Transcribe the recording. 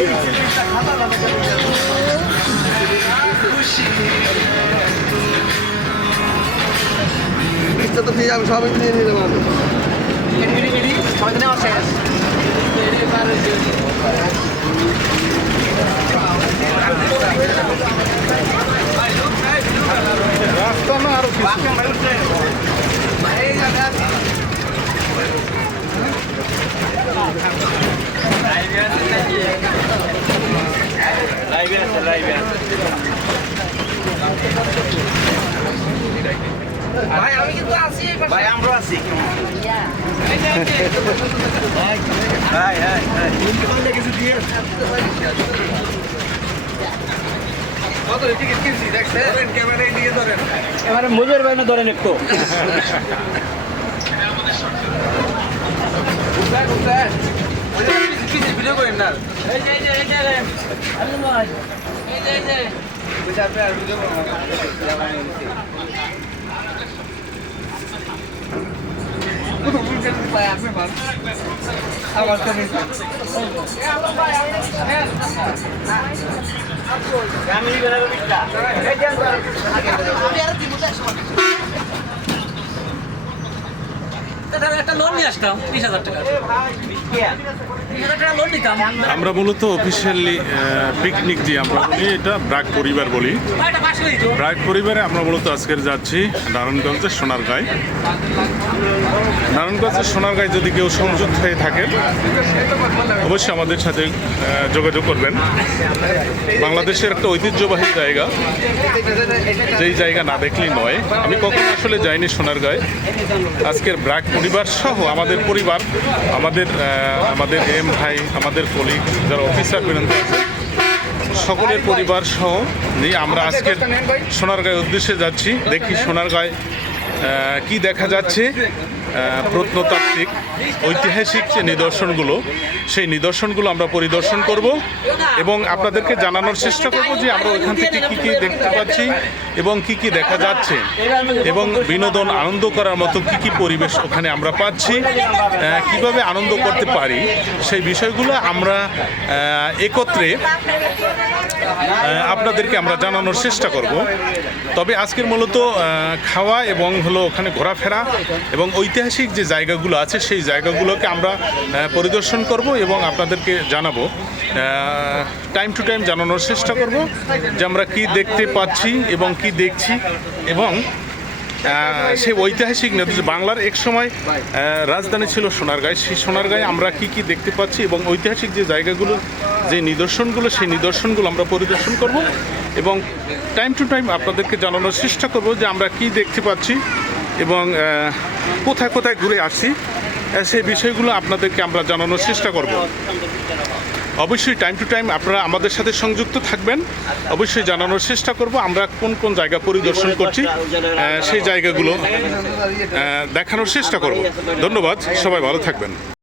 তো ঠিক আমি সবাই নিয়ে নিলাম সবাই নেওয়া শেষ রাস্তা না আরো ভাই আমি কিন্তু আছি ভাই আমরা আছি ভাই কিছু দিয়ে কত টিকিট কিনছি দেখছেন ক্যামেরায় দিয়ে ধরেন এবারে মজুর বাইনা ধরেন একটু ভিডিও করেন না এই যে আরে ভাই এই যে বুঝা পে আর ভিডিও কত বুঝছেন ভাই আপনি মান আবার তো নেই আমি বেলার বিটা এই যে আমি আর দিমুটা একটা লোন নিয়ে আসতাম 20,000 টাকা আমরা মূলত অফিসিয়ালি পিকনিক যে আমরা বলি এটা ব্রাক পরিবার বলি। ব্রাক পরিবারে আমরা মূলত আজকের যাচ্ছি নারায়ণগঞ্জের সোনারগাঁয়। নারায়ণগঞ্জের সোনারগাঁয় যদি কেউ সংযুক্ত হয়ে থাকেন অবশ্যই আমাদের সাথে যোগাযোগ করবেন। বাংলাদেশের একটা ঐতিহ্যবাহী জায়গা, যেই জায়গা না দেখলেই নয়। আমি কখনো আসলে যাইনি সোনারগাঁয়। আজকের ব্রাক পরিবার সহ আমাদের পরিবার, আমাদের এম ভাই, আমাদের কলিগ যারা অফিসার বৃন্দ সকলের পরিবার সহ নিয়ে আমরা আজকের সোনারগাঁয়ের উদ্দেশ্যে যাচ্ছি। দেখি সোনারগাঁয় কি দেখা যাচ্ছে। প্রত্নতাত্ত্বিক ঐতিহাসিক যে নিদর্শনগুলো, সেই নিদর্শনগুলো আমরা পরিদর্শন করব এবং আপনাদেরকে জানানোর চেষ্টা করব যে আমরা ওইখান থেকে কী কী দেখতে পাচ্ছি এবং কি কি দেখা যাচ্ছে এবং বিনোদন আনন্দ করার মতো কি কি পরিবেশ ওখানে আমরা পাচ্ছি, কিভাবে আনন্দ করতে পারি সেই বিষয়গুলো আমরা একত্রে আপনাদেরকে আমরা জানানোর চেষ্টা করব। তবে আজকের মূলত খাওয়া এবং হলো ওখানে ঘোরাফেরা এবং ঐতিহাসিক যে জায়গাগুলো আছে সেই জায়গাগুলোকে আমরা পরিদর্শন করব এবং আপনাদেরকে জানাবো, টাইম টু টাইম জানানোর চেষ্টা করব যে আমরা কি দেখতে পাচ্ছি এবং কি দেখছি এবং সেই ঐতিহাসিক বাংলার এক সময় রাজধানী ছিল সোনারগাঁয়। সেই সোনারগাঁয়ে আমরা কি কি দেখতে পাচ্ছি এবং ঐতিহাসিক যে জায়গাগুলো, যে নিদর্শনগুলো, সেই নিদর্শনগুলো আমরা পরিদর্শন করব এবং টাইম টু টাইম আপনাদেরকে জানানোর চেষ্টা করব যে আমরা কি দেখতে পাচ্ছি এবং কোথায় কোথায় ঘুরে আসছি, সেই বিষয়গুলো আপনাদেরকে আমরা জানানোর চেষ্টা করব। অবশ্যই টাইম টু টাইম আপনারা আমাদের সাথে সংযুক্ত থাকবেন। অবশ্যই জানানোর চেষ্টা করব আমরা কোন কোন জায়গা পরিদর্শন করছি, সেই জায়গাগুলো দেখানোর চেষ্টা করব। ধন্যবাদ, সবাই ভালো থাকবেন।